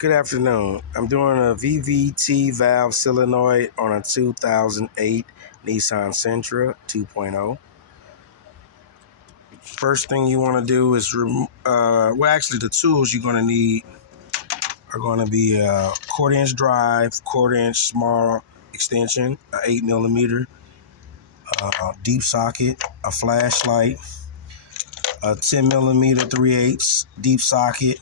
Good afternoon. I'm doing a VVT valve solenoid on a 2008 Nissan Sentra 2.0. First thing you want to do is the tools you're going to need are going to be a quarter-inch drive, quarter-inch small extension, a 8mm, deep socket, a flashlight, a 10mm 3/8 deep socket,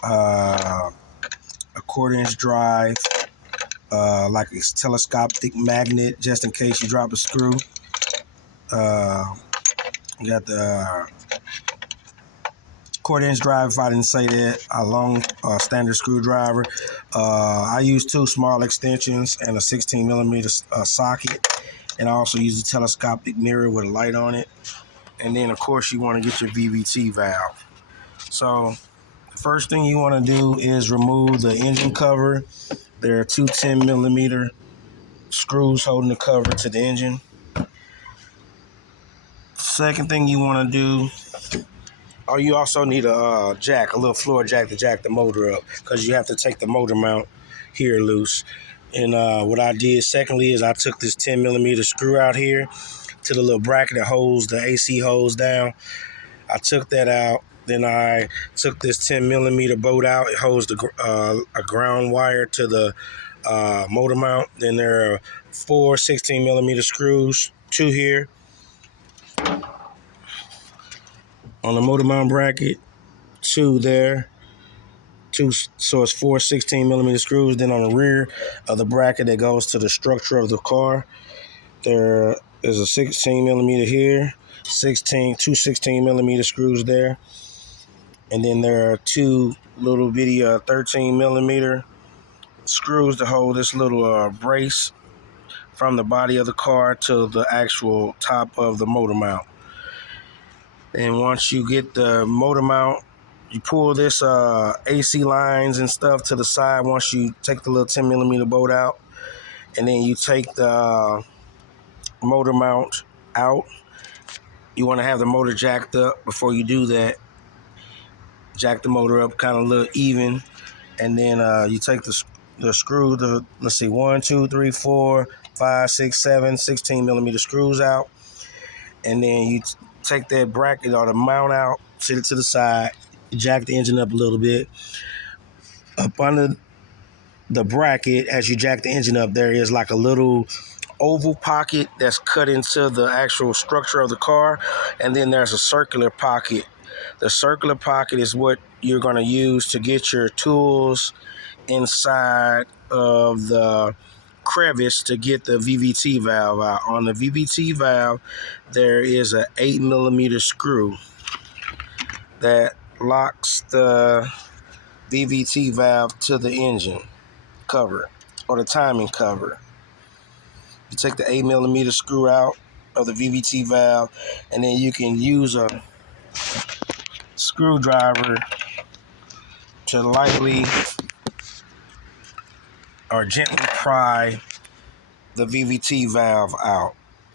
a quarter-inch drive, like a telescopic magnet, just in case you drop a screw. You got the quarter-inch drive, if I didn't say that, a long standard screwdriver. I use two small extensions and a 16mm socket, and I also use a telescopic mirror with a light on it. And then, of course, you want to get your VVT valve. So the first thing you want to do is remove the engine cover. There are two 10mm screws holding the cover to the engine. Second thing you want to do, you also need a jack, a little floor jack to jack the motor up, because you have to take the motor mount here loose. And what I did secondly is I took this 10mm screw out here to the little bracket that holds the AC hose down. I took that out. Then I took this 10mm bolt out. It holds a ground wire to the motor mount. Then there are four 16mm screws, two here on the motor mount bracket, two there, so it's four 16mm screws. Then on the rear of the bracket that goes to the structure of the car, there is a 16mm here, two 16mm screws there, and then there are two little bitty 13mm screws to hold this little brace from the body of the car to the actual top of the motor mount. And once you get the motor mount, you pull this AC lines and stuff to the side once you take the little 10mm bolt out. And then you take the motor mount out. You want to have the motor jacked up before you do that. Jack the motor up kind of a little even. And then you take the screw, let's see, 1, 2, 3, 4, 5, 6, 7, 16mm screws out. And then you take that bracket or the mount out, sit it to the side, jack the engine up a little bit. Up under the bracket, as you jack the engine up, there is like a little oval pocket that's cut into the actual structure of the car, and then there's a circular pocket. The circular pocket is what you're going to use to get your tools inside of the crevice to get the VVT valve out. On the VVT valve, there is an 8mm screw that locks the VVT valve to the engine cover or the timing cover. You take the 8mm screw out of the VVT valve, and then you can use a screwdriver to lightly or gently pry the VVT valve out.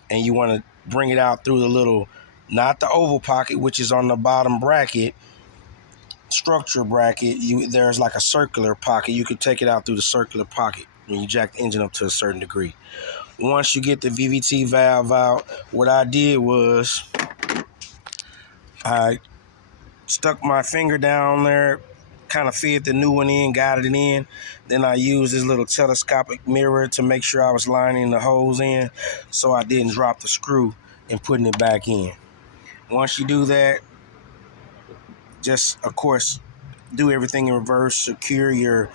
And you want to bring it out through the little, not the oval pocket, which is on the bottom bracket, structure bracket. There's like a circular pocket. You could take it out through the circular pocket when you jack the engine up to a certain degree. Once you get the VVT valve out, what I did was I stuck my finger down there, kind of fed the new one in, guided it in. Then I used this little telescopic mirror to make sure I was lining the holes in so I didn't drop the screw in putting it back in. Once you do that, just, of course, do everything in reverse. Secure your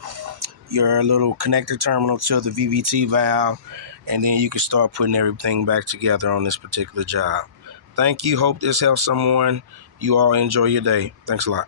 little connector terminal to the VVT valve, and then you can start putting everything back together on this particular job. Thank you. Hope this helps someone. You all enjoy your day. Thanks a lot.